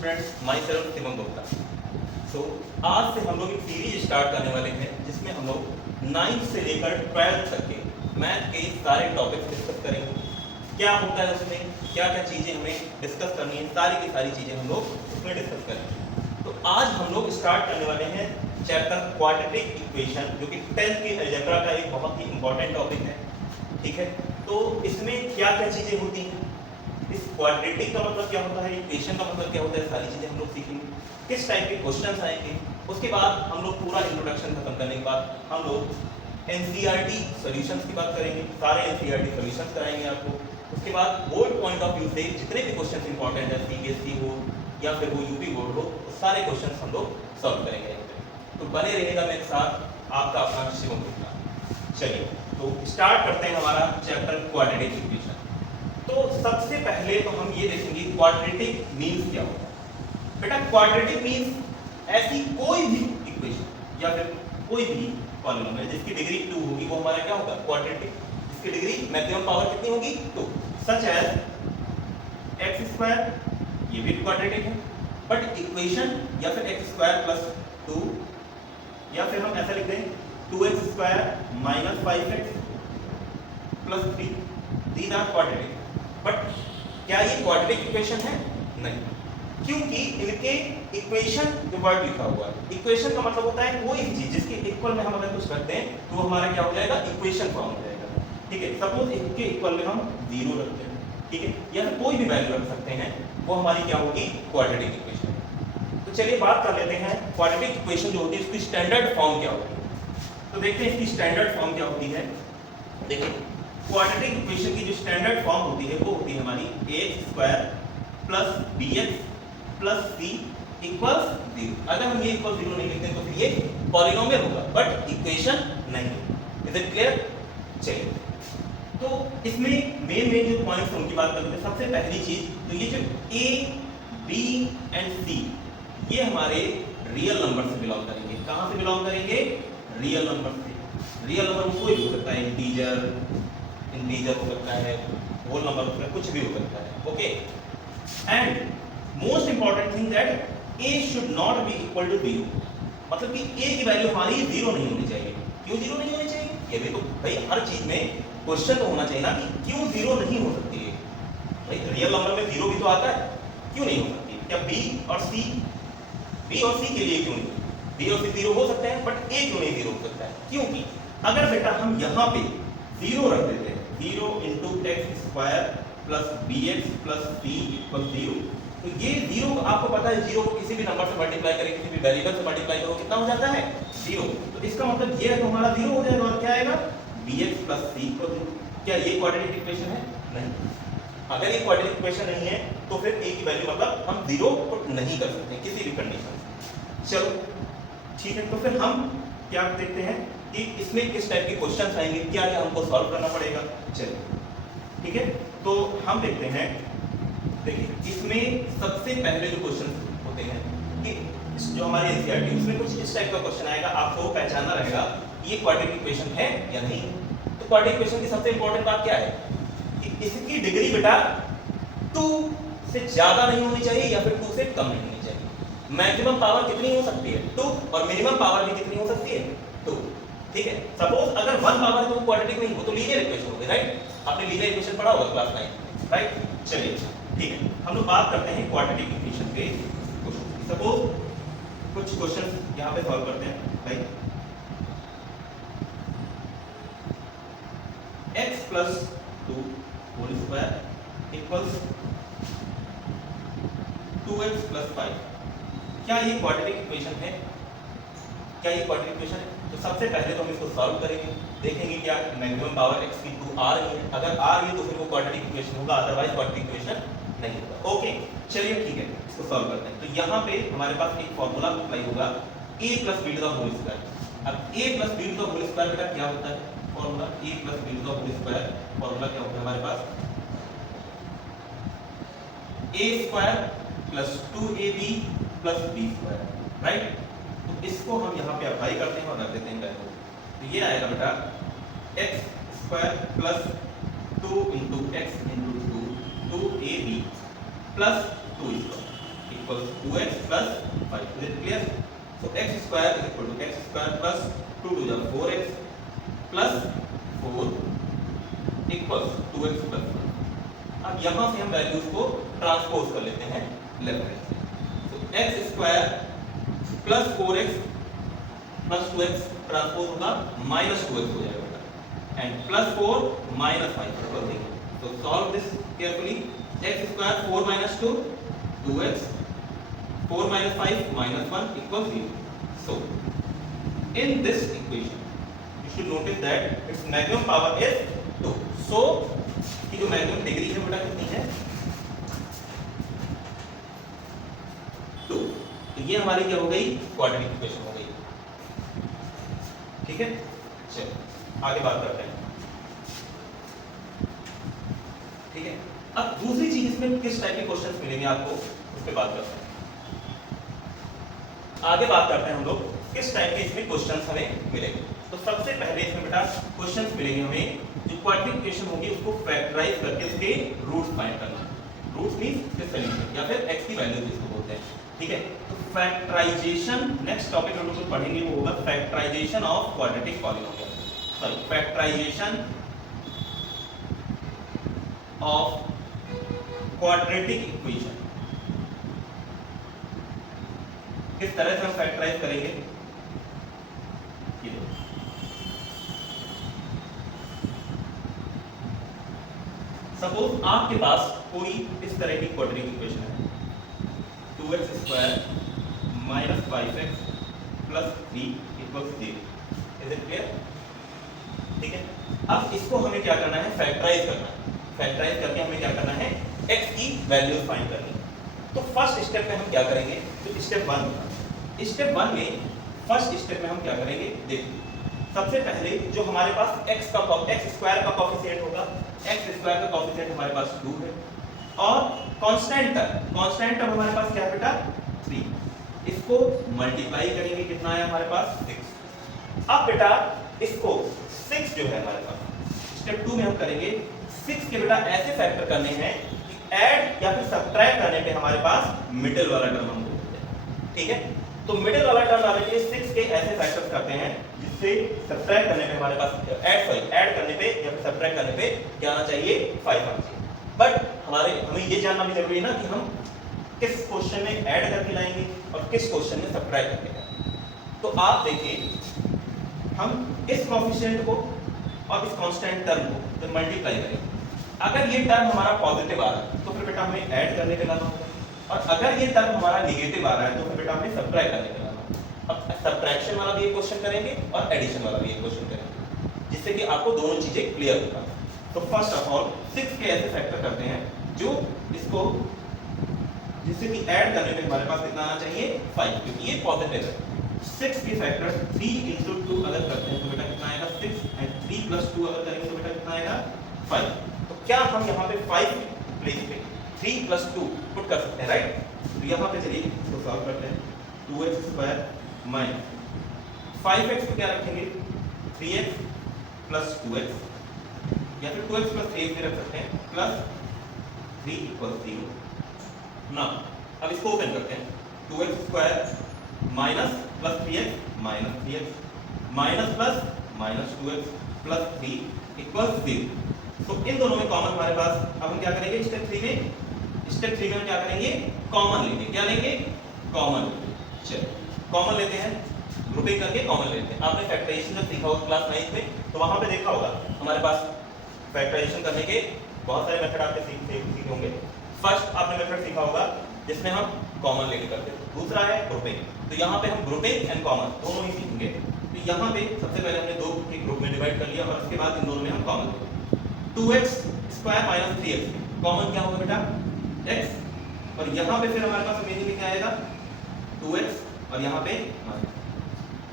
Students, myself Shivam Gupta. So आज से हम लोग एक सीरीज स्टार्ट करने वाले हैं जिसमें हम लोग 9th से लेकर 12th तक के मैथ के सारे टॉपिक्स डिस्कस करेंगे। क्या होता है उसमें, क्या क्या चीज़ें हमें डिस्कस करनी है, सारी की सारी चीज़ें हम लोग उसमें डिस्कस करेंगे। तो आज हम लोग स्टार्ट करने वाले हैं चैप्टर क्वाड्रेटिक इक्वेशन, जो कि 10th की अलजेब्रा का एक बहुत ही इंपॉर्टेंट टॉपिक है। ठीक है, तो इसमें क्या क्या चीज़ें होती हैं, इस क्वाड्रेटिक का मतलब क्या होता है, इक्वेशन का मतलब क्या होता है, सारी चीजें हम लोग सीखेंगे। किस टाइप के क्वेश्चंस आएंगे, उसके बाद हम लोग पूरा इंट्रोडक्शन खत्म करने के बाद हम लोग एनसीईआरटी सॉल्यूशंस की बात करेंगे। सारे एनसीईआरटी सॉल्यूशंस कराएंगे आपको। उसके बाद बोर्ड पॉइंट ऑफ व्यू से जितने भी क्वेश्चंस इंपॉर्टेंट है, सीबीएसई हो या फिर वो यूपी बोर्ड हो, सारे क्वेश्चंस हम लोग सॉल्व करेंगे। तो बने रहेगा मेरे साथ आपका अपना शिवम गुप्ता। चलिए तो स्टार्ट करते हैं हमारा चैप्टर क्वाड्रेटिक इक्वेशन। तो सबसे पहले तो हम ये देखेंगे क्वाड्रेटिक मीन्स क्या होता है। बेटा क्वाड्रेटिक मीन्स ऐसी कोई भी इक्वेशन या फिर कोई भी पॉलिनोमियल जिसकी डिग्री 2 होगी वो हमारा क्या होगा, क्वाड्रेटिक। जिसकी डिग्री मैक्सिमम पावर कितनी होगी, 2। सच एज एक्स स्क्वायर, ये भी क्वाड्रेटिक है, बट इक्वेशन या फिर एक्स स्क्वायर प्लस 2, या फिर हम ऐसा लिख दें 2x square minus 5x plus 3, these are quadratic. But क्या ये क्वाड्रेटिक इक्वेशन है? नहीं, क्योंकि इनके इक्वेशन जो वर्ड लिखा हुआ है, इक्वेशन का मतलब होता है कोई भी चीज जिसके इक्वल में हम अगर कुछ रखते हैं तो वो हमारा क्या हो जाएगा, इक्वेशन फॉर्म हो जाएगा। ठीक है, सपोज इसके इक्वल में हम 0 रखते हैं, ठीक है, या फिर कोई भी वैल्यू रख सकते हैं, वो हमारी क्या होगी, क्वाड्रेटिक इक्वेशन। तो चलिए बात कर लेते हैं क्वाड्रेटिक इक्वेशन जो होती है उसकी स्टैंडर्ड फॉर्म क्या होती है। तो देखते हैं इसकी स्टैंडर्ड फॉर्म क्या होती है। देखिए क्वाड्रेटिक इक्वेशन की जो स्टैंडर्ड फॉर्म होती है वो होती है हमारी x square plus b x plus c equals 0। अगर हम ये इक्वल 0 नहीं लिखते तो फिर ये पॉलिनोमियल होगा, बट इक्वेशन नहीं। Is it clear? चलिए तो इसमें मेन जो पॉइंट्स उनकी बात करते हैं। सबसे पहली चीज तो ये जो ए बी एंड सी ये हमारे रियल नंबर से बिलोंग करेंगे। कहां से बिलोंग करेंगे? रियल नंबर से। रियल नंबर कोई भी हो सकता है, इंटीजर हो सकता है, होल नंबर हो सकता है, कुछ भी हो सकता है। Okay, and most important thing that a should not be equal to 0, मतलब कि ए की वैल्यू हमारी 0 नहीं होनी चाहिए। क्यों 0 नहीं होनी चाहिए? ये भी तो भाई हर चीज में क्वेश्चन तो होना चाहिए ना कि क्यों 0 नहीं हो सकती है। भाई रियल नंबर में 0 भी तो आता है, क्यों नहीं हो सकती? क्या बी और सी के लिए क्यों नहीं? बी और सी 0 हो सकते हैं, बट ए क्यों नहीं 0 हो सकता है? क्योंकि अगर बेटा हम यहाँ पे 0 रख देते हैं, 0 into x square plus b x plus c equal 0, तो ये 0 आपको पता है 0 को किसी भी नंबर से मल्टीप्लाई करें, किसी भी वेरिएबल से मल्टीप्लाई करो, कितना हो जाता है, 0। तो इसका मतलब ये है तो हमारा 0 हो जाएगा, और क्या आएगा, bx प्लस c इक्वल 0। क्या ये क्वाड्रेटिक इक्वेशन है? नहीं। अगर ये क्वाड्रेटिक इक्वेशन नहीं है तो फिर a की वैल्यू मतलब हम 0 पुट नहीं कर सकते किसी भी कंडीशन में। चलो ठीक है, तो फिर हम क्या देखते हैं कि इसमें किस टाइप के क्वेश्चंस आएंगे, क्या क्या हमको सॉल्व करना पड़ेगा। चलिए ठीक है, तो हम देखते हैं। देखिए इसमें सबसे पहले जो क्वेश्चन होते हैं कि जो हमारे एनसीईआरटी उसमें कुछ इस टाइप का क्वेश्चन आएगा, आपको पहचानना रहेगा ये क्वाड्रेटिक इक्वेशन है या नहीं। तो क्वाड्रेटिक इक्वेशन की सबसे इंपॉर्टेंट बात क्या है कि इसकी डिग्री बेटा 2 से ज्यादा नहीं होनी चाहिए या फिर 2 से कम नहीं होनी चाहिए। मैक्सिमम पावर कितनी हो सकती है, 2, और मिनिमम पावर भी कितनी हो सकती है, 2। ठीक है, सपोज अगर 1 पावर है तो वो क्वाड्रेटिक नहीं हो, तो लीनियर इक्वेशन होगी, राइट। आपने लीनियर इक्वेशन पढ़ा होगा क्लास 9 में, राइट। चलिए ठीक है, हम लोग बात करते हैं क्वाड्रेटिक इक्वेशन के क्वेश्चन की। सपोज कुछ क्वेश्चन यहाँ पे सॉल्व करते हैं भाई। x plus 2 whole square equals 2x plus 5, क्या ये क्वाड्रेटिक इक्वेशन है? क्या ये क्वाड्रेटिक इक्वेशन है? तो सबसे पहले तो हम इसको सॉल्व करेंगे, देखेंगे क्या मैक्सिमम पावर x की 2 आ रही है। अगर आ रही है तो फिर वो क्वाड्रेटिक इक्वेशन होगा, अदरवाइज क्वाड्रेटिक इक्वेशन नहीं होगा। ओके चलिए ठीक है, इसको सॉल्व करते हैं। तो यहाँ पे हमारे पास एक फॉर्मूला अप्लाई होगा, a plus b to the whole square. अब a plus b to the whole square बेटा क्या होता है formula, a plus b to the whole square formula क्या होता है हमारे पास, a square plus 2ab plus b square, right. तो इसको हम यहाँ पे अप्लाई करते हैं और रख देते हैं वैल्यू। तो ये आएगा बेटा x square plus 2 into x into 2 2ab plus 2 square. equals 2x plus 5. Is it clear? So x square is equal to x square plus 2 to the 4x plus 4 equals 2x plus 5. अब यहाँ से हम values को transpose कर लेते हैं left hand से। तो x square plus 4x plus 2x transpose होगा माइनस 2x हो जाएगा बेटा, एंड प्लस 4 माइनस 5 कर देंगे। तो solve this carefully. x square 4 minus 2 2x 4 minus 5 minus 1 equals 0. So, in this equation, you should notice that its maximum power is 2. So, की जो maximum degree है बेटा कितनी है? 2. तो ये हमारी क्या हो गई? क्वाड्रेटिक इक्वेशन हो गई। ठीक है? चलो आगे बात करते हैं। ठीक है? अब दूसरी चीज इसमें किस टाइप के क्वेश्चंस मिलेंगे आपको, उस पर बात करते हैं। आगे बात करते हैं हम लोग किस टाइप के इसमें क्वेश्चंस हमें मिलेंगे। तो सबसे पहले इसमें बेटा क्वेश्चंस मिलेंगे हमें, जो क्वाड्रेटिक इक्वेशन होगी उसको फैक्टराइज करके उसके रूट्स फाइंड करना। रूट्स मींस इसके सॉल्यूशन या फिर x की वैल्यू जिसको बोलते हैं। ठीक है? तो फैक्टराइजेशन नेक्स्ट टॉपिक हम लोग पढ़ेंगे, वो होगा factorisation of quadratic polynomial. Sorry, factorisation of quadratic equation. किस तरह से हम फैक्टराइज करेंगे? सपोज आपके पास कोई इस तरह की क्वाड्रेटिक इक्वेशन है, 2x square minus 5x plus 3 equals 0। Is it clear? ठीक है? अब इसको हमें क्या करना है? फैक्टराइज करना है। फैक्टराइज करके हमें क्या करना है? x की वैल्यूज फाइंड करनी है। तो फर्स्ट स्टेप में हम क्या करेंगे? तो स्टेप 1 स्टेप 1 में फर्स्ट स्टेप में हम क्या करेंगे? देखिए, सबसे पहले जो हमारे पास x स्क्वायर का कोएफिशिएंट होगा, x स्क्वायर का कोएफिशिएंट हमारे पास 2 है, और कांस्टेंट टर्म हमारे पास क्या है बेटा? 3। इसको मल्टीप्लाई करेंगे, कितना है हमारे पास? 6। अब बेटा इसको 6 जो है हमारे पास, स्टेप 2 में हम करेंगे 6 के बेटा ऐसे फैक्टर करने हैं कि ऐड या फिर सब्ट्रैक्ट करने पे हमारे पास मिडिल वाला टर्म हम बोलते हैं। ठीक है? तो मिडिल वाला टर्म लाने के लिए 6 के ऐसे फैक्टर्स करते हैं जिससे सब्ट्रैक्ट करने पे हमारे पास ऐड करने पे या फिर सब्ट्रैक्ट करने पे क्या आना चाहिए? 5 आना चाहिए। बट हमें ये जानना भी जरूरी है ना कि हम किस क्वेश्चन में ऐड करके लाएंगे और किस क्वेश्चन में सब्ट्रैक्ट करके लाएंगे। तो आप देखिए, हम इस कोएफिशिएंट को और इस कांस्टेंट टर्म को जब मल्टीप्लाई करेंगे, अगर ये टर्म हमारा पॉजिटिव आ रहा है तो फिर बेटा हमें ऐड करने पे लाना होगा, और अगर ये टर्म हमारा नेगेटिव आ रहा है तो फिर बेटा हमें सब्ट्रैक्ट करने पे लाना होगा। अब सब्ट्रैक्शन वाला भी एक क्वेश्चन करेंगे और एडिशन वाला भी एक क्वेश्चन करेंगे, जिससे कि आपको दोनों चीजें क्लियर होगा। तो फर्स्ट ऑफ ऑल 6 के ऐसे फैक्टर करते हैं जो इसको, जिससे कि ऐड करने पे हमारे पास कितना आना चाहिए? 5, क्योंकि ये पॉजिटिव है। 6 के फैक्टर 3 × 2 अगर करते हैं तो बेटा कितना आएगा? 6, एंड 3 + 2 अगर करेंगे तो बेटा कितना आएगा? 5। तो क्या हम यहाँ पे 5 प्लेस पे 3 + 2 पुट कर सकते हैं, राइट? तो यहाँ पे चलिए इसको सॉल्व करते हैं। 2x स्क्वायर माइनस 5x को क्या रखेंगे? 3x + 2x, या फिर 2x + 3x भी रख सकते हैं, प्लस 3 = 0। ना अब इसको ओपन करते हैं। 2x square minus plus 3x minus 3x minus plus minus 2x plus 3 equals 0। तो इन दोनों में कॉमन हमारे पास, अब हम क्या करेंगे? स्टेप 3 में हम क्या करेंगे? कॉमन लेंगे। क्या लेंगे? कॉमन। चलो कॉमन लेते हैं, ग्रुपिंग करके कॉमन लेते हैं। आपने फैक्टराइजेशन जब सीखा होगा क्लास 9 में, तो वहां पे देखा होगा हमारे पास फैक्टराइजेशन करने के बहुत सारे मेथड आपने सीखे होंगे। फर्स्ट आपने मेथड सीखा होगा जिसमें हम कॉमन लेके करते थे, दूसरा है ग्रुपिंग। तो यहाँ पे हम ग्रुपिंग एंड कॉमन दोनों ही सीखेंगे। तो यहाँ पे सबसे पहले हमने दो के ग्रुप में डिवाइड कर लिया, और उसके बाद इन दोनों में हम कॉमन लेंगे। 2x square minus 3x, common क्या होगा बेटा? x, और यहाँ पे फिर हमारे पास इमेजिन में क्या आएगा? 2x, और यहाँ पे माइनस।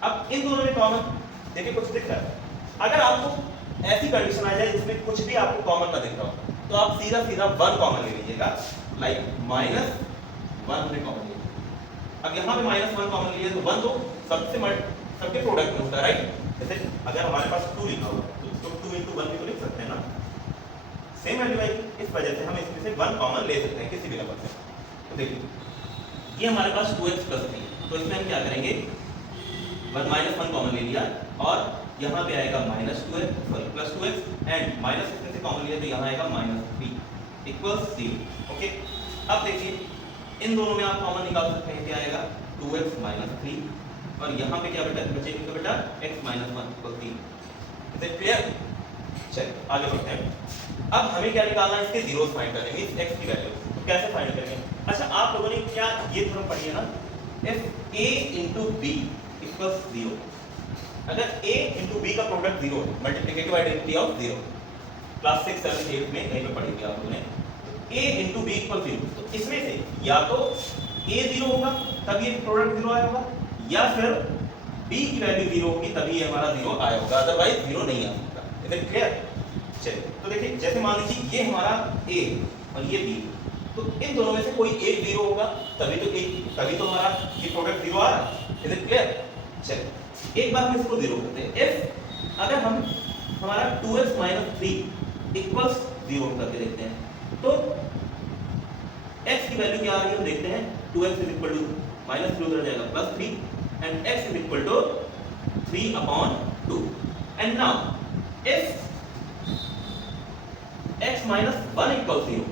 अब इन दोनों में कॉमन देखिए कुछ दिख रहा है। अगर आपको ऐसी कंडीशन आ जाए जिसमें कुछ भी आपको कॉमन ना दिख रहा हो, तो आप सीधा 1 कॉमन ले लीजिएगा, लाइक -1 हमने कॉमन लिया। अब यहाँ पे -1 कॉमन लिया तो 1 तो सबके प्रोडक्ट में होता है, राइट? जैसे अगर हमारे पास 2 लिखा हुआ तो इसको 2 × 1 भी तो लिख सकते हैं ना, सेम वैल्यू आएगी। इस वजह से हम इसमें से 1 कॉमन ले सकते हैं किसी भी नंबर से। तो देखिए ये हमारे पास 2x प्लस 3, तो इसमें हम क्या करेंगे, 1 माइनस 1 कॉमन ले लिया और यहाँ पे आएगा minus 2x sorry plus 2x and minus इसमें से कॉमन लिया तो यहाँ आएगा माइनस 3 इक्वल्स 0। ओके, अब देखिए इन दोनों में आप कॉमन निकाल सकते हैं, क्या आएगा 2x माइनस 3 और यहाँ पे क्या बचेगा बेटा x minus 1 equal 3। Is it clear? चलिए आगे बढ़ते हैं। अब हमें क्या निकालना है, इसके जीरोस फाइंड करने हैं, इस x की वैल्यू। तो कैसे फाइंड करेंगे? अच्छा आप लोगों ने क्या ये थ्योरम पढ़ी है ना, if a into b equals 0, अगर a into b का प्रोडक्ट 0 है, मल्टीप्लिकेटिव आइडेंटिटी ऑफ 0, क्लास 6 7 8 में यहीं पे पढ़ी थी आप लोगों ने। a into b equals 0, तो इसमें से या तो a 0 होगा तब ये प्रोडक्ट 0 आया होगा, या फिर b की वैल्यू 0 होगी तभी ये हमारा 0 आया होगा, अदरवाइज 0 नहीं आ सकता। Is it clear? चलिए तो देखिए, जैसे मान लीजिए ये हमारा a और ये b, तो इन दोनों में से कोई एक 0 होगा तभी तो हमारा ये प्रोडक्ट 0 आ रहा है। Is it clear? चलिए एक बार हम इसको 0 करते हैं। इफ अगर हम हमारा 2x माइनस 3 इक्वल्स 0 करके देखते हैं, तो x की वैल्यू क्या आ रही है हम देखते हैं। 2x is equal to minus 3 उधर जाएगा plus 3 and x is equal to 3/2 and now if x minus 1 equals 0,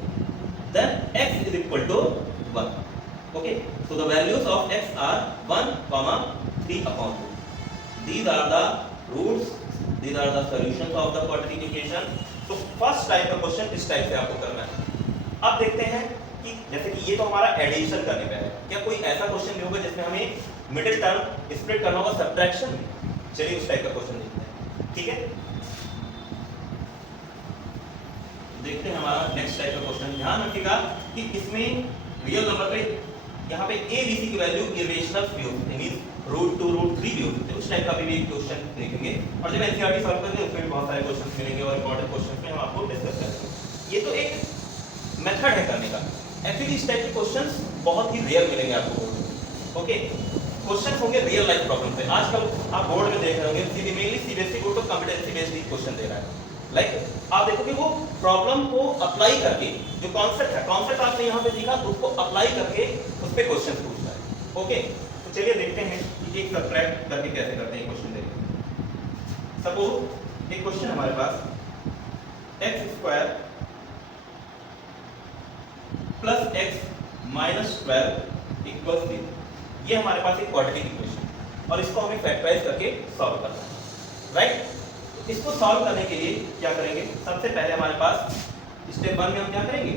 then x is equal to 1. Okay, so the values of x are 1, 3/2. These are the roots, these are the solutions of the quadratic equation. So first type का question इस type से आपको करना है। अब देखते हैं कि जैसे कि ये तो हमारा एडिशन करने पे है, क्या कोई ऐसा क्वेश्चन भी होगा जिसमें हमें मिडिल टर्म स्प्लिट करना होगा सब्ट्रैक्शन में? चलिए उस टाइप का क्वेश्चन देखते हैं, ठीक है। देखते हैं हमारा नेक्स्ट टाइप का क्वेश्चन। ध्यान रखिएगा कि इसमें रियल नंबर पे यहाँ पे a b c की वैल्यू इरेशनल भी हो सकती है, मींस √2 √3 भी हो सकते हैं। उस टाइप का भी एक क्वेश्चन देखेंगे और जब एनसीईआरटी सॉल्व करेंगे उसमें भी बहुत सारे क्वेश्चंस मिलेंगे और इंपॉर्टेंट क्वेश्चंस में हम आपको डिस्कस करेंगे। ये तो एक मेथड है करने का। एक्चुअली इस टाइप के क्वेश्चंस बहुत ही रेयर मिलेंगे आपको। ओके, क्वेश्चंस होंगे रियल लाइफ प्रॉब्लम पे। आजकल आप बोर्ड में देख रहे होंगे सीबीएसई बोर्ड तो कॉम्पिटेंसी बेस्ड क्वेश्चन दे रहा है। आप देखोगे वो प्रॉब्लम को अप्लाई करके, जो कॉन्सेप्ट आपने यहाँ पे सीखा उसको अप्लाई करके उस पे क्वेश्चन पूछता है। ओके, तो चलिए देखते हैं कि एक सब्ट्रैक्ट करके कैसे करते हैं क्वेश्चन। देखिए सपोज एक क्वेश्चन हमारे पास x² plus x minus 12 equals 0। ये हमारे पास एक क्वाड्रेटिक इक्वेशन और इसको हमें फैक्टराइज करके सॉल्व करना है, राइट। इसको सॉल्व करने के लिए क्या करेंगे, सबसे पहले हमारे पास स्टेप 1 में हम क्या करेंगे,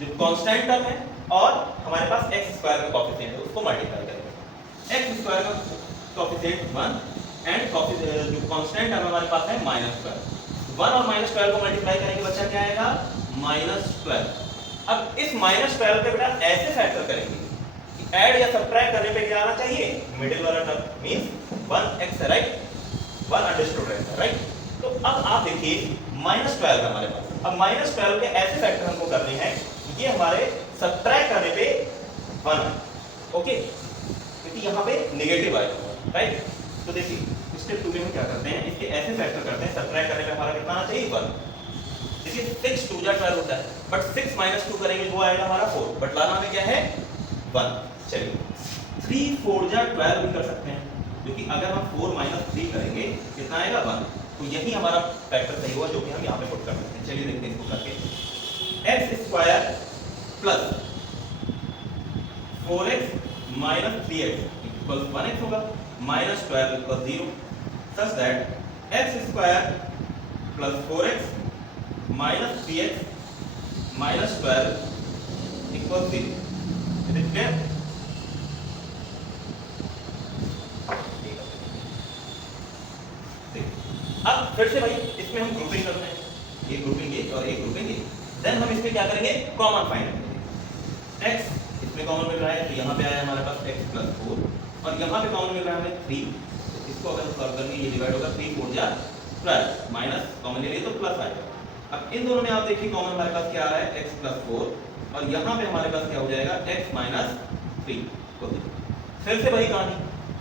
जो कांस्टेंट टर्म है और हमारे पास x² का कोएफिशिएंट है उसको मल्टीप्लाई करेंगे। x² का कोएफिशिएंट 1 एंड जो कांस्टेंट टर्म हमारे पास है -12। 1 और -12 को मल्टीप्लाई करेंगे बच्चा क्या आएगा, -12। अब इस -12 पे बेटा ऐसे फैक्टर करेंगे कि ऐड या सब्ट्रैक्ट करने पे क्या आना चाहिए, मिडिल वाला term means 1x, right. 1 understood रहता है, राइट। तो अब आप देखिए -12 है हमारे पास। अब -12 के ऐसे फैक्टर हमको करने हैं, ये हमारे सब्ट्रैक्ट करने पे 1 है, ओके, क्योंकि यहाँ पे नेगेटिव आएगा, राइट। तो देखिए स्टेप 2 में हम क्या करते हैं, इसके ऐसे फैक्टर करते हैं, सब्ट्रैक्ट करने पे हमारा कितना आना चाहिए, 1। देखिए 6 2 जा 12 होता है, बट 6 - 2 करेंगे वो आएगा हमारा 4, बट लाना हमें क्या है 1। चलिए 3 4 जा 12 भी कर सकते हैं, क्योंकि अगर हम 4 - 3 करेंगे कितना आएगा 1। तो यही हमारा फैक्टर सही हुआ जो कि हम यहाँ पे पुट कर सकते हैं। चलिए देखते हैं इसको करके। x² plus 4x minus 3x equals 1x होगा, -12 equals 0 such that x² plus 4x minus 3x minus 12 equals 0। Is it clear? अब फिर से भाई इसमें हम ग्रुपिंग करते हैं, ये ग्रुपिंग ये और एक ग्रुपिंग ये। देन हम इसमें क्या करेंगे, कॉमन फाइंड करेंगे। x इसमें कॉमन मिल रहा है तो यहाँ पे आया हमारे पास x + 4 और यहाँ पे कॉमन मिल रहा है हमें 3, तो इसको अगर सॉल्व करेंगे ये डिवाइड होगा 3 4 जा 12 माइनस कॉमन ले लिए तो प्लस आएगा। अब इन दोनों में आप देखिए कॉमन हमारे पास क्या आ रहा है, x + 4 और यहाँ पे हमारे पास क्या हो जाएगा, x - 3। तो फिर से वही कहानी,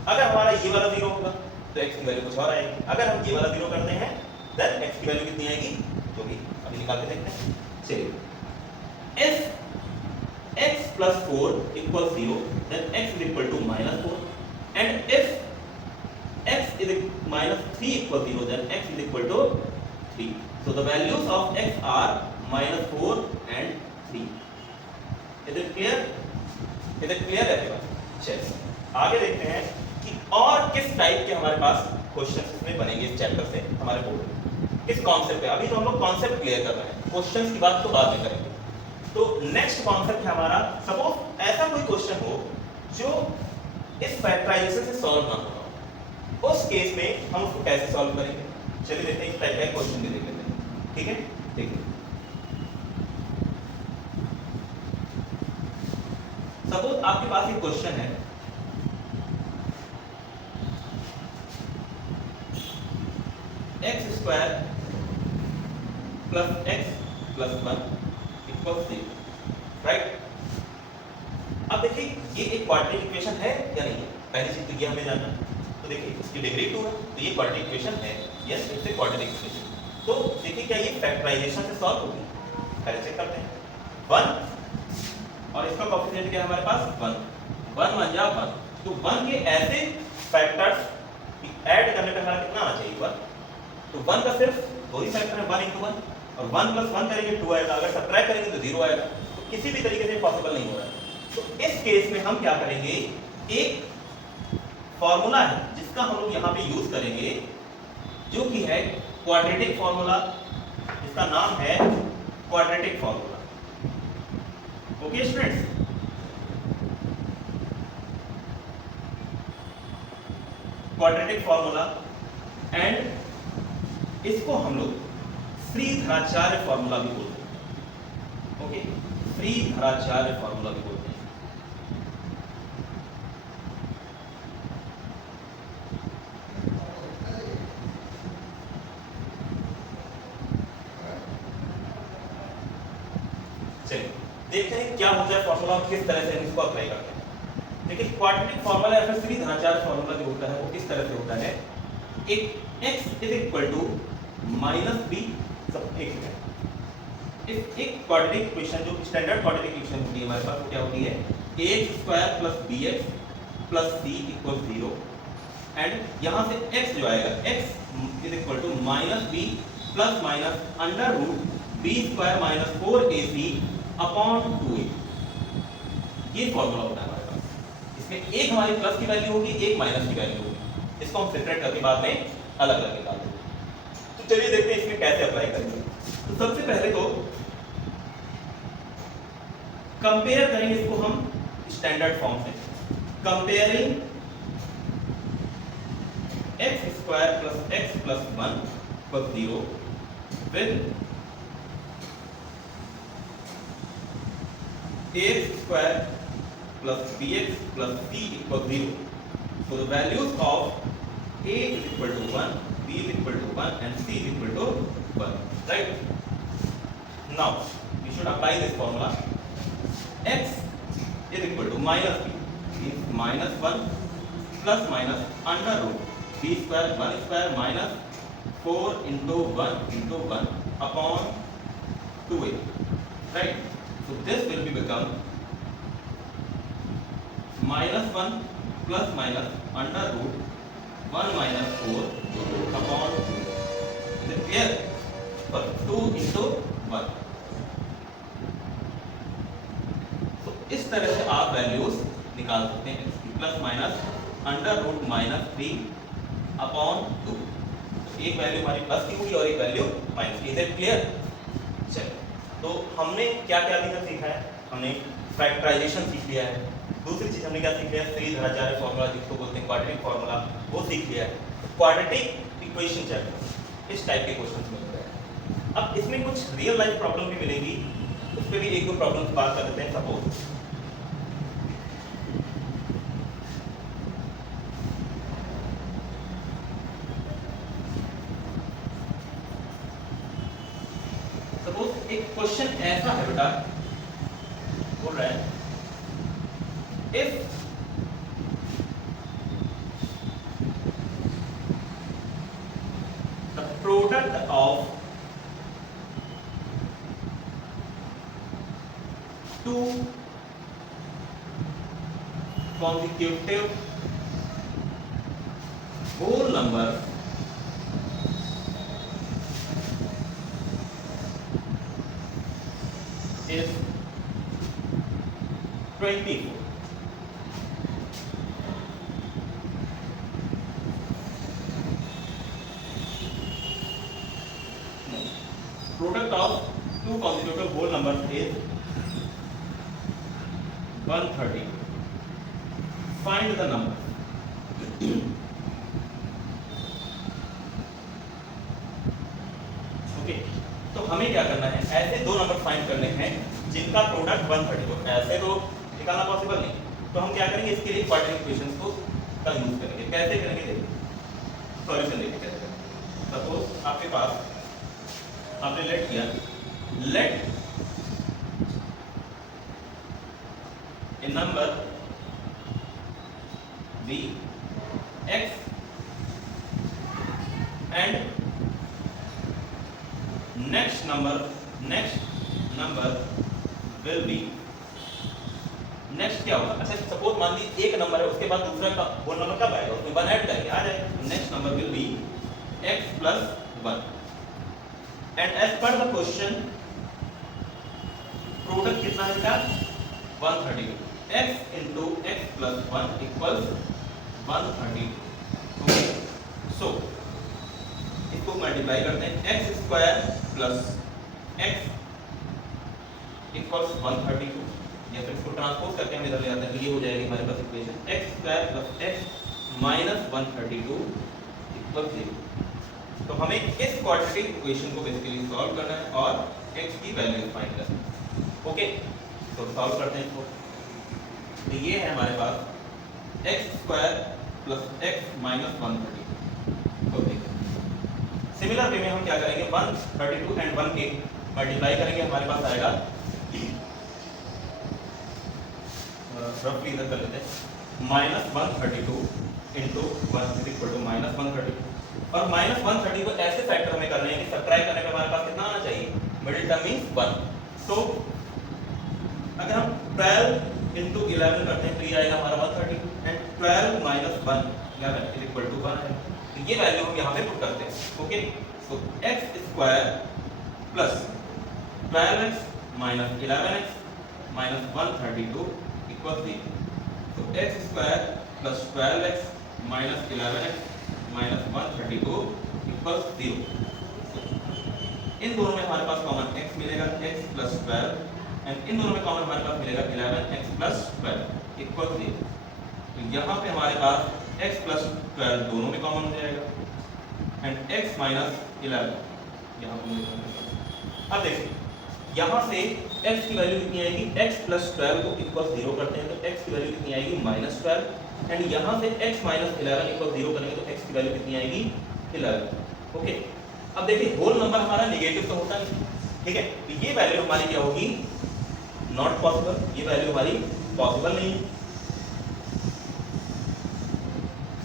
अगर हमारा ये वाला 0 होगा तो x की वैल्यू कुछ और आएगी। अगर हम ये वाला 0 करते हैं देन x की वैल्यू कितनी आएगी, जो भी अभी निकाल के देखते हैं। चलिए if x plus 4 equals 0, then x is equal to minus 4. And if x is minus 3 equals 0, then x is equal to 3. So the values of x are minus 4 and 3. Is it clear? Is it clear everyone? चलिए आगे देखते हैं कि और किस type के हमारे पास questions इसमें बनेंगे इस चैप्टर से हमारे बोर्ड में, किस कॉन्सेप्ट पे। अभी तो हम लोग कॉन्सेप्ट क्लियर कर रहे हैं, क्वेश्चंस की बात तो बाद में करेंगे। तो नेक्स्ट कॉन्सेप्ट है हमारा, सपोज ऐसा कोई क्वेश्चन हो जो इस फैक्टराइजेशन से सॉल्व ना हो, उस केस में हम उसको कैसे सॉल्व करेंगे। चलिए देखते हैं, इस टाइप का क्वेश्चन भी देख लेते हैं। ठीक है, देखिए सपोज आपके पास एक क्वेश्चन है, x square plus x plus 1 equal 0, right. अब देखिए ये एक क्वाड्रेटिक इक्वेशन है या नहीं है, पहली चीज तो ये हमें जानना है। तो देखिए इसकी डिग्री 2 है, तो ये क्वाड्रेटिक इक्वेशन है, yes it's a quadratic equation. तो देखिए क्या ये फैक्टराइजेशन से सॉल्व होगी, पहले चेक करते हैं। 1 और इसका कोएफिशिएंट क्या है हमारे पास 1, 1 1 जा 1, तो 1 के ऐसे फैक्टर्स ऐड करने पे हमारा कितना आना चाहिए 1, तो 1 का सिर्फ दो ही फैक्टर है 1 × 1, और 1 + 1 करेंगे 2 आएगा, अगर सब्ट्रैक्ट करेंगे तो 0 आएगा, तो किसी भी तरीके से पॉसिबल नहीं हो रहा है। तो इस केस में हम क्या करेंगे, एक फॉर्मूला है जिसका हम लोग यहाँ पे यूज करेंगे, जो कि है क्वाड्रेटिक फॉर्मूला, जिसका नाम है quadratic formula. Okay students, quadratic formula, and इसको हम लोग श्रीधराचार्य फॉर्मूला भी बोलते हैं। ओके, श्रीधराचार्य फॉर्मूला भी बोलते हैं। चलिए देखते हैं क्या होता है फॉर्मूला और किस तरह से हम इसको अप्लाई करते हैं। देखिए क्वाड्रेटिक फॉर्मूला या फिर श्रीधराचार्य फॉर्मूला जो होता है वो किस तरह से होता है, एक x is equal to -b सब एक है। एक क्वाड्रेटिक इक्वेशन जो स्टैंडर्ड क्वाड्रेटिक इक्वेशन होती है हमारे पास, वो क्या होती है, ax² + bx + c = 0, एंड यहां से x जो आएगा x is equal to -b ± (√b² - 4ac) upon 2a। ये फॉर्मूला होता है हमारे पास। इसमें एक हमारी प्लस की वैल्यू होगी, एक माइनस की वैल्यू होगी, इसको हम सेपरेट करके बाद में अलग अलग निकाल देंगे। तो चलिए देखते हैं इसमें कैसे अप्लाई करेंगे। तो सबसे पहले तो कंपेयर करेंगे इसको हम स्टैंडर्ड फॉर्म से, comparing x² + x + 1 = 0 with ax² + bx + c = 0. So the values of a is equal to 1, b is equal to 1, and c is equal to 1. Right? Now we should apply this formula. X is equal to -b means -1 plus minus under root b square 1 square minus 4 into 1 into 1 upon 2a. Right? So this will be become -1 plus minus under root 1 minus 4 upon 2. Is it clear? For 2 into 1. तो इस तरह से आप values निकाल सकते हैं इसकी, plus minus under root -3 upon 2। एक वैल्यू हमारी प्लस की होगी और एक वैल्यू माइनस की। Is it clear? चलिए, तो हमने क्या क्या अभी तक सीखा है? हमने फैक्टराइजेशन सीख लिया है। दूसरी चीज हमने क्या सीख लिया? श्रीधराचार्य फॉर्मूला जिसको बोलते हैं क्वाड्रेटिक फॉर्मूला, वो सीख लिया है। क्वाड्रेटिक इक्वेशन चैप्टर इस टाइप के क्वेश्चंस मिल रहे हैं। अब इसमें कुछ रियल लाइफ प्रॉब्लम भी मिलेंगी, उस पर भी एक दो प्रॉब्लम्स बात कर लेते हैं। सपोज एक क्वेश्चन ऐसा है बेटा, बोल रहा है if the product of two consecutive whole number is 24. Product of two consecutive whole numbers is 130. Find the number. Okay, तो हमें क्या करना है, ऐसे दो नंबर फाइंड करने हैं जिनका प्रोडक्ट 130 हो। ऐसे तो निकालना पॉसिबल नहीं, तो हम क्या करेंगे, इसके लिए क्वाड्रेटिक इक्वेशंस को का यूज करेंगे। कैसे करेंगे, देखिए सॉल्यूशन देखिए कैसे करेंगे। सपोज आपके पास आपने लेट किया, let a number be x and next number will be, next क्या होगा, अच्छा सपोज मान लीजिए एक नंबर है, उसके बाद दूसरा का होल नंबर कब आएगा, उसमें 1 ऐड करेंगे, आ जाएगा। Next number will be x + 1 and as per the question product कितना है इसका 132, x into x + 1 equals 132। Okay, सो इसको मल्टीप्लाई करते हैं, x square plus x equals 132, या फिर इसको ट्रांसपोज करके हम इधर ले आते हैं, तो ये हो जाएगी हमारे पास equation x square plus x minus 132 equal 0। तो हमें इस क्वाड्रेटिक इक्वेशन को बेसिकली सॉल्व करना है और x की वैल्यू फाइंड करना है। ओके, तो सॉल्व करते हैं इसको। तो ये है हमारे पास x square plus x minus 132। Okay, similar way में हम क्या करेंगे, 132 एंड 1 के मल्टीप्लाई करेंगे, हमारे पास आएगा रफली इधर कर लेते हैं, minus 132 into 1 is equal to minus 132। और माइनस 130 को ऐसे फैक्टर हमें करने हैं कि सब्ट्रैक्ट करने पे हमारे पास कितना आना चाहिए, मिडिल टर्म मींस 1। तो अगर हम 12 इंटू 11 करते हैं तो ये आएगा हमारा 132 and 12 minus 1 11 is equal to 1 है। तो ये वैल्यू हम यहाँ पे पुट करते हैं। ओके, सो x square plus 12x minus 11x minus 132 equal 0। तो x square plus 12x minus 11x minus 132 equal 0। इन दोनों में हमारे पास कॉमन x मिलेगा, x प्लस 12 एंड इन दोनों में कॉमन हमारे पास मिलेगा 11x प्लस 12 इक्वल 0। तो यहाँ पे हमारे पास x प्लस 12 दोनों में कॉमन हो जाएगा एंड x माइनस 11 यहाँ पे। अब देखिए यहाँ से x की वैल्यू कितनी आएगी, x प्लस 12 को इक्वल 0 करते हैं तो x की वैल्यू कितनी आएगी माइनस 12 एंड यहाँ से x माइनस 11 इक्वल 0 करेंगे तो x की वैल्यू कितनी आएगी 11। ओके, अब देखिए होल नंबर हमारा नेगेटिव तो होता नहीं, ठीक है, तो ये वैल्यू हमारी क्या होगी, नॉट पॉसिबल, ये वैल्यू हमारी पॉसिबल नहीं है।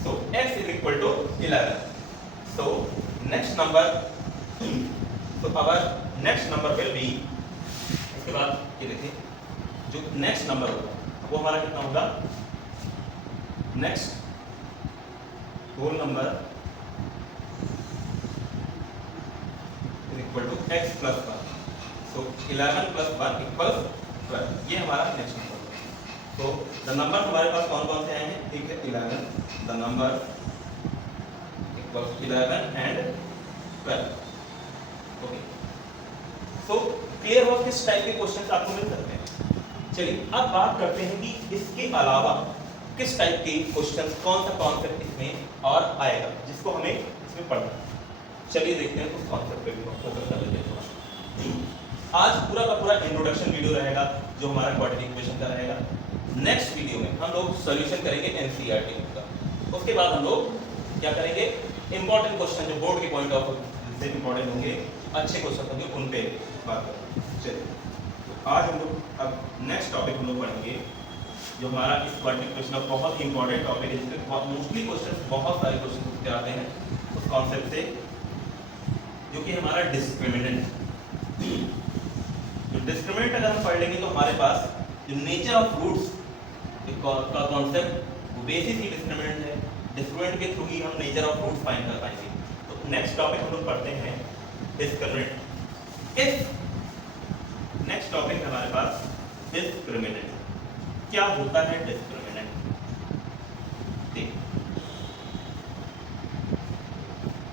So x is equal to 11. So next number, so our next number will be, इसके बाद ये देखिए जो नेक्स्ट नंबर होगा वो हमारा कितना होगा, next whole number is equal to x plus 1। So 11 plus 1 equals 12, ये हमारा नेक्स्ट नंबर होगा। तो द नंबर हमारे पास कौन कौन से आए हैं, ठीक है 11, the number equals 11 and 12। Okay, so clear हुआ किस टाइप के क्वेश्चंस आपको मिल सकते हैं। चलिए अब बात करते हैं कि इसके अलावा किस टाइप के क्वेश्चंस, कौन सा कॉन्सेप्ट इसमें और आएगा जिसको हमें इसमें पढ़ना है। चलिए देखते हैं उस कॉन्सेप्ट पे भी फोकस कर लेते हैं थोड़ा। आज पूरा का पूरा इंट्रोडक्शन वीडियो रहेगा जो हमारा क्वाड्रेटिक इक्वेशन का रहेगा। नेक्स्ट वीडियो में हम लोग सॉल्यूशन करेंगे एनसीईआरटी का, उसके बाद हम लोग क्या करेंगे, इंपॉर्टेंट क्वेश्चन जो बोर्ड के पॉइंट ऑफ व्यू से इंपॉर्टेंट होंगे, अच्छे क्वेश्चन होंगे, उन पे बात करेंगे। चलिए तो आज हम लोग अब नेक्स्ट टॉपिक हम लोग पढ़ेंगे जो हमारा इस क्वाड्रेटिक इक्वेशन का बहुत ही इंपॉर्टेंट टॉपिक है, जिसमें बहुत मोस्टली क्वेश्चन, बहुत सारे क्वेश्चन पूछते आते हैं उस कॉन्सेप्ट से, जो कि हमारा डिस्क्रिमिनेंट। जो डिस्क्रिमिनेंट अगर हम पढ़ लेंगे तो हमारे पास जो नेचर ऑफ रूट्स का कॉन्सेप्ट वो बेसिस ही डिस्क्रिमिनेंट है, डिस्क्रिमिनेंट के थ्रू ही हम नेचर ऑफ रूट्स फाइंड कर पाएंगे। तो नेक्स्ट टॉपिक हम लोग पढ़ते हैं डिस्क्रिमिनेंट। इस नेक्स्ट टॉपिक है हमारे पास डिस्क्रिमिनेंट। क्या होता है डिस्क्रिमिनेंट?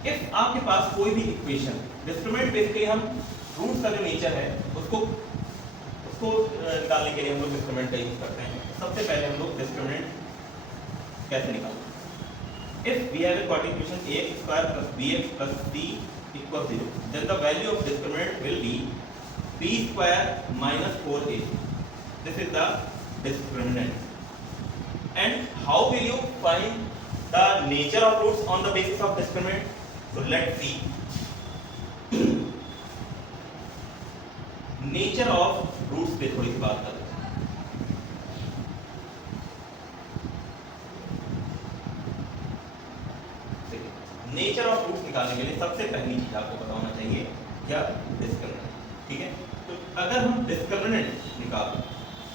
इफ आपके पास कोई भी इक्वेशन, डिस्क्रिमिनेंट बेसिकली हम रूट्स का जो नेचर है उसको निकालने के लिए हम लोग डिस्क्रिमिनेंट का यूज करते हैं। सबसे पहले हम लोग डिस्क्रिमिनेंट कैसे निकालते हैं? If we have a quadratic equation ax square plus bx plus c equals 0, then the value of discriminant will be b square minus 4a. This is the discriminant. And how will you find the nature of roots on the basis of discriminant? So let's see. Nature of roots पे थोड़ी सी बात करते हैं। Nature of roots निकालने के लिए सबसे पहली चीज आपको पता होना चाहिए क्या? डिस्क्रिमिनेंट। ठीक है, तो अगर हम डिस्क्रिमिनेंट निकालें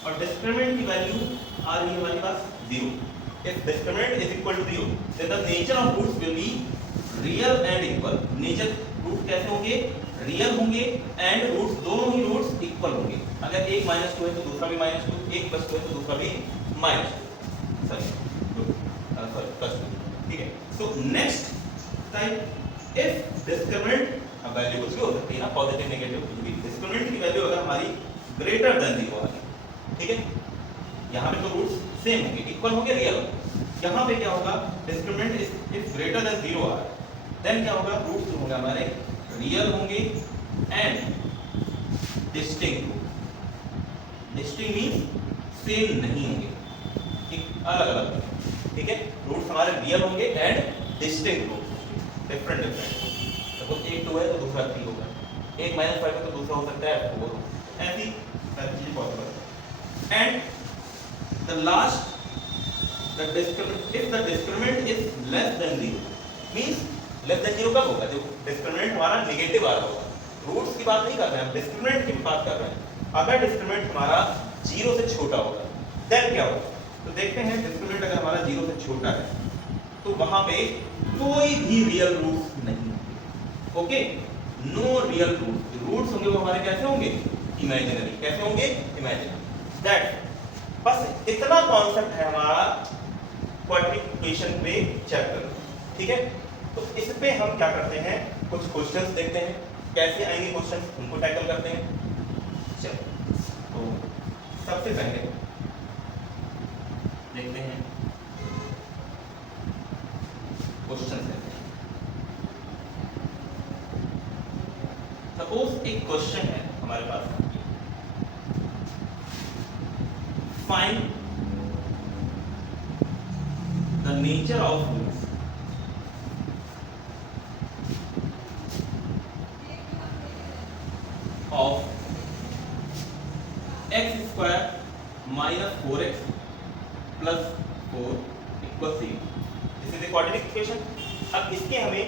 और डिस्क्रिमिनेंट की वैल्यू आ रही है हमारे पास 0, if discriminant is equal to 0 then the nature of roots will be real and equal. Nature root कैसे होंगे? रियल होंगे एंड रूट्स, दोनों ही रूट्स इक्वल होंगे। अगर एक -2 है तो दूसरा भी -2, एक +2 है तो दूसरा भी -2, सॉरी +2। ठीक है, so next type if discriminant value कुछ भी हो सकती है ना, पॉजिटिव नेगेटिव कुछ भी, डिस्क्रिमिनेंट की वैल्यू अगर हमारी ग्रेटर देन 0 आ गई, ठीक है, यहाँ पे तो रूट्स सेम होंगे, इक्वल होंगे, रियल होंगे। यहाँ पे क्या होगा? डिस्क्रिमिनेंट इफ ग्रेटर देन 0 आ रहा है देन क्या होगा? रूट्स जो होंगे हमारे रियल होंगे and distinct. Distinct means same नहीं होंगे, एक अलग अलग। ठीक है, रूट्स हमारे रियल होंगे and distinct roots, different suppose एक 2 है तो दूसरा 3 होगा, एक -5 है तो दूसरा हो सकता है 4, ऐसी सारी चीजें पॉसिबल है। And the last, the discriminant, if the discriminant is less than 0 means less than 0 कब होगा? जब डिस्क्रिमिनेंट हमारा नेगेटिव आ रहा होगा। रूट्स की बात नहीं कर रहे हैं, हम डिस्क्रिमिनेंट की बात कर रहे हैं। अगर डिस्क्रिमिनेंट हमारा 0 से छोटा होगा देन क्या होगा? तो देखते हैं, डिस्क्रिमिनेंट अगर हमारा 0 से छोटा है तो वहां पे कोई भी रियल रूट्स नहीं होंगे। Okay, no real roots. Roots होंगे वो हमारे कैसे होंगे? इमेजिनरी। कैसे होंगे? इमेजिनरी। दैट बस इतना कॉन्सेप्ट है हमारा क्वाड्रेटिक इक्वेशन पे चैप्टर। ठीक है, तो इस पे हम क्या करते हैं, कुछ क्वेश्चंस देखते हैं, कैसे आएंगे क्वेश्चंस, उनको टैकल करते हैं। चलो, तो सबसे पहले देखते हैं क्वेश्चंस देखते हैं। सपोज एक क्वेश्चन है हमारे पास, find the nature of roots of x square minus 4x plus 4 equals 0। This is a quadratic equation. अब इसके हमें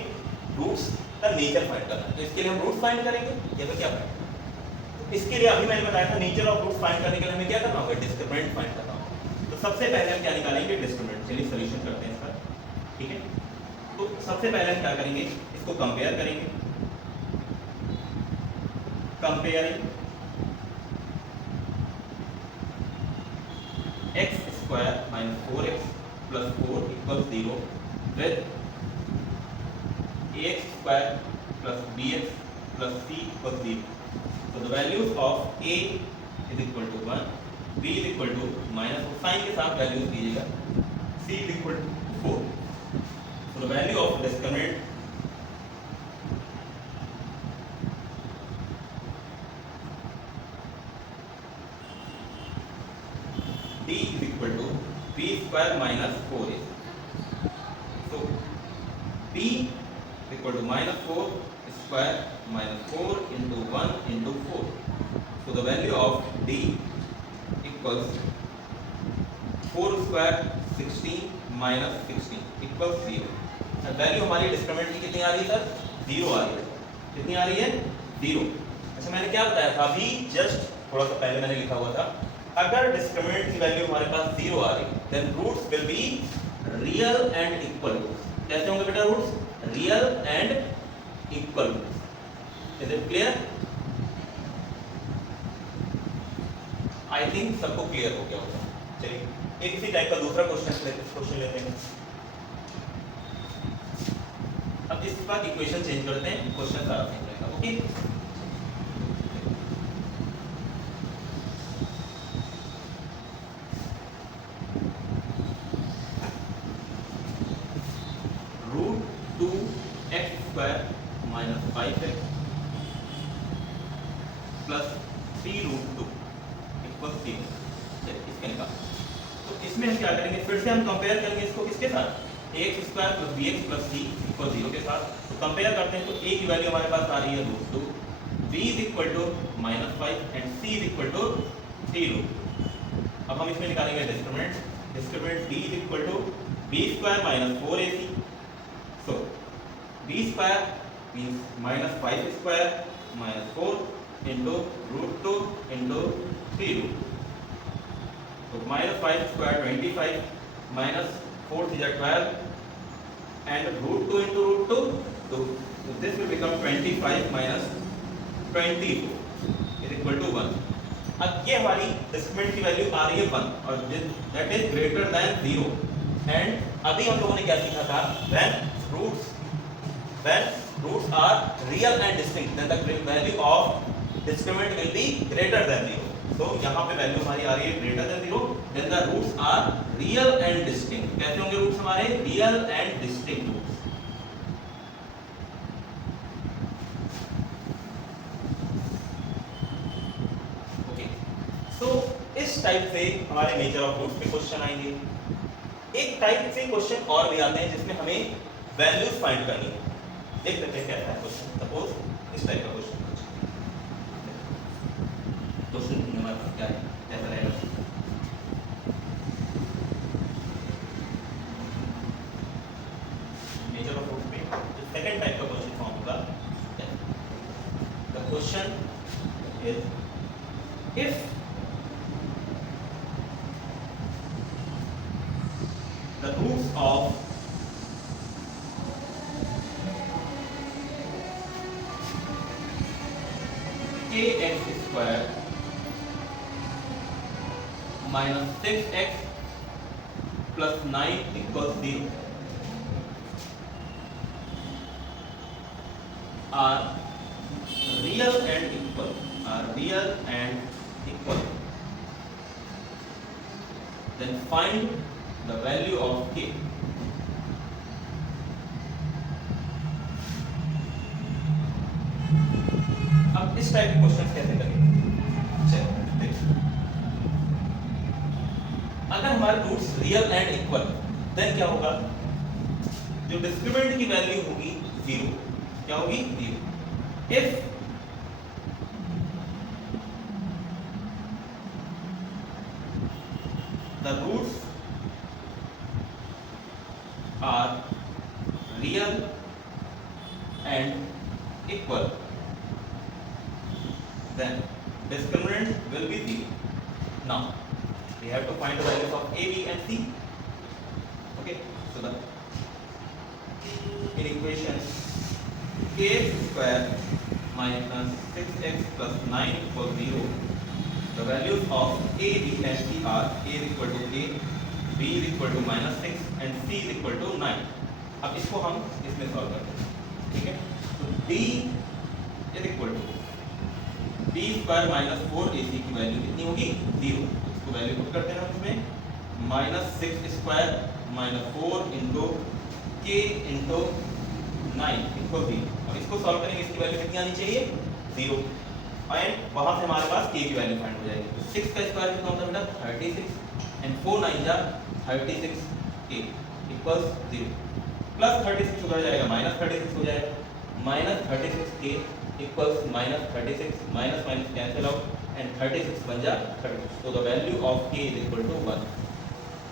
रूट्स का नेचर फाइंड करना है, तो इसके लिए हम रूट्स फाइंड करेंगे या फिर क्या फाइंड? तो इसके लिए अभी मैंने बताया था नेचर ऑफ रूट्स फाइंड करने के लिए हमें क्या करना होगा? डिस्क्रिमिनेंट फाइंड करना होगा। तो सबसे पहले हम क्या निकालेंगे? डिस्क्रिमिनेंट। चलिए सॉल्यूशन करते हैं इसका। ठीक है, तो सबसे पहले हम क्या करेंगे? इसको कंपेयर करेंगे। Comparing x square minus 4x plus 4 equals 0 with ax square plus bx plus c equals 0. So the values of a is equal to 1, b is equal to minus, sign के साथ वैल्यूज दीजिएगा, c is equal to 4. So the value of discriminant d is equal to b square minus 4a. So b is equal to minus 4 square minus 4 into 1 into 4. So the value of d equals 4 square 16 minus 16 equals 0. Value हमारी discriminant की कितनी आ रही है sir? 0 आ रही है। कितनी आ रही है? 0। अच्छा, मैंने क्या बताया था अभी? जस्ट थोड़ा सा पहले मैंने लिखा हुआ था अगर डिस्क्रिमिनेंट की वैल्यू हमारे पास 0 आ रही then roots will be real and equal. कैसे होंगे बेटा roots? Real and equal. Is it clear? I think सबको क्लियर हो गया होगा। चलिए एक इसी टाइप का दूसरा क्वेश्चन लेते हैं। अब इसका इक्वेशन चेंज करते हैं, क्वेश्चन सारा चेंज रहेगा। ओके फिर से हम कंपेयर करेंगे इसको किसके साथ? ax square plus bx plus c equal 0 के साथ। तो कंपेयर करते हैं तो a की वैल्यू हमारे पास आ रही है root 2, b is equal to -5 and c is equal to 3 root. अब हम इसमें निकालेंगे discriminant. Discriminant b is equal to b square minus 4ac। So b square means -5 square minus 4 into root 2 into 3 root. तो -5 square 25 minus 4 is 12 and root 2 into root 2 so this will become 25 minus 24 is equal to 1। अब ये हमारी discriminant की value आ रही है 1 और that is greater than 0 and अभी हम लोगों ने क्या सीखा था? when roots are real and distinct then the value of discriminant will be greater than 0। तो यहाँ पे वैल्यू हमारी आ रही है greater than 0 then the roots are real and distinct. कैसे होंगे रूट्स हमारे? Real and distinct roots. Okay so इस टाइप से हमारे मेजर ऑफ रूट्स पे क्वेश्चन आएंगे। एक टाइप से क्वेश्चन और भी आते हैं जिसमें हमें वैल्यूज फाइंड करनी है। देख लेते हैं कैसा है क्वेश्चन। सपोज इस टाइप का क्वेश्चन हमारे पास क्या है, कैसा रहेगा? मेजर ऑफ रूट्स में जो सेकंड टाइप का क्वेश्चन फॉर्म होगा, the question is if the roots of kx square minus 6x plus 9 equals 0 are real and equal then find the value of k। अब इस टाइप के question कैसे करेंगे? अगर हमारे roots real and equal then क्या होगा? जो डिस्क्रिमिनेंट की वैल्यू होगी 0, क्या होगी? 0। If the roots are real and equal then discriminant will be 0। now we have to find the values of a, b and c। okay so the in equation kx square minus 6x plus 9 equals 0 the values of a, b and c are a is equal to a, b is equal to -6 and c is equal to 9। अब इसको हम इसमें solve करते हैं। ठीक है तो d is equal to b square minus 4ac की वैल्यू कितनी होगी? 0। इसको वैल्यू पुट करते हैं हम इसमें -6 square minus 4 into k into 9 equal 0। अब इसको सॉल्व करेंगे, इसकी वैल्यू कितनी आनी चाहिए? 0 एंड वहां से हमारे पास k की वैल्यू फाइंड हो जाएगी। 6 का स्क्वायर कितना होता है बेटा? 36 एंड 4 9 जा 36 k इक्वल्स 0 प्लस 36 उधर जाएगा -36 हो जाएगा -36 k equals -36 minus minus cancel out and 36 बन जा 36। so the value of k is equal to 1।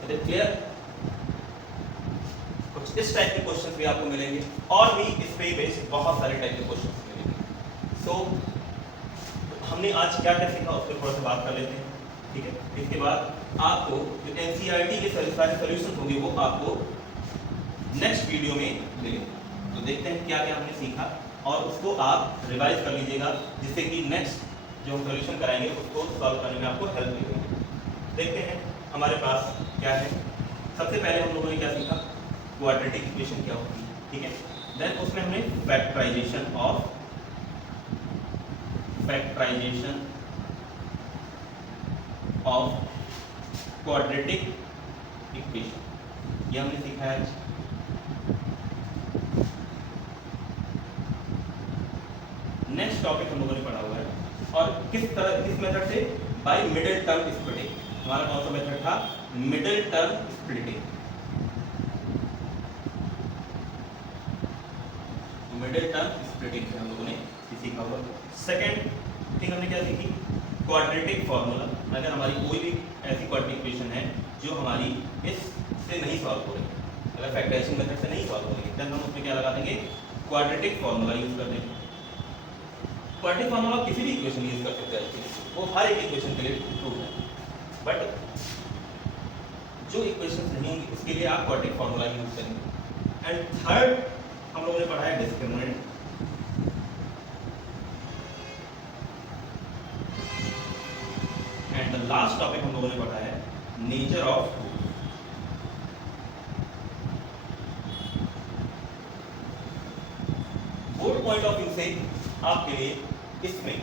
is it clear? कुछ इस टाइप के क्वेश्चंस भी आपको मिलेंगे और भी इस पे बेस्ड बहुत सारे टाइप के क्वेश्चंस मिलेंगे। so हमने आज क्या क्या सीखा उसके थोड़ा सा बात कर लेते हैं। ठीक है। इसके बाद आपको जो एनसीईआरटी के सारे सॉल्यूशन होंगे वो आपको नेक्स्ट वीडियो में मिलेंगे। तो देखते हैं क्या क्या हमने सीखा और उसको आप रिवाइज कर लीजिएगा, जिससे कि नेक्स्ट जो हम सॉल्यूशन कराएंगे उसको सॉल्व करने में आपको हेल्प मिलेगी। देखते हैं हमारे पास क्या है। सबसे पहले हम लोगों ने क्या सीखा, क्वाड्रेटिक इक्वेशन क्या होती है, ठीक है। देन उसमें हमने फैक्टराइजेशन ऑफ क्वाड्रेटिक इक्वेशन ये हमने सीखा है। नेक्स्ट टॉपिक हम लोगों ने पढ़ा हुआ है और किस मेथड से, बाय मिडिल टर्म स्प्लिटिंग। हमारा कौन सा मेथड था, middle term splitting. Middle term splitting से हम लोगों ने सीखा हुआ। सेकंड थिंग हमने क्या सीखी, क्वाड्रेटिक फार्मूला। अगर हमारी कोई भी ऐसी क्वाड्रेटिक इक्वेशन है जो हमारी इससे नहीं सॉल्व हो रही, अगर फैक्टराइजेशन मेथड से नहीं सॉल्व हो रही, तब हम उसमें क्या लगा देंगे, क्वाड्रेटिक फार्मूला यूज कर देंगे। क्वाड्रेटिक फार्मूला किसी भी इक्वेशन यूज कर सकते हैं, वो हर एक इक्वेशन के लिए ट्रू है, बट जो इक्वेशन नहीं होंगी उसके लिए आप क्वाड्रेटिक फार्मूला यूज करेंगे। एंड थर्ड हम लोगों ने पढ़ा है discriminant. And the last topic हम लोगों ने पढ़ा है nature of root. Board point of view से आपके लिए इसमें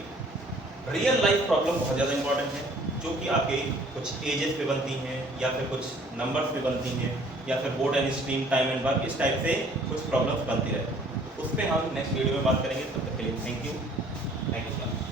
रियल लाइफ प्रॉब्लम बहुत ज़्यादा इंपॉर्टेंट है, जो कि आपके कुछ एजेस पे बनती हैं या फिर कुछ नंबर्स पे बनती हैं या फिर board and stream, time and work, इस टाइप से कुछ प्रॉब्लम्स बनती रहती हैं। उस पर हम नेक्स्ट वीडियो में बात करेंगे। तब तक के लिए थैंक यू सो मच।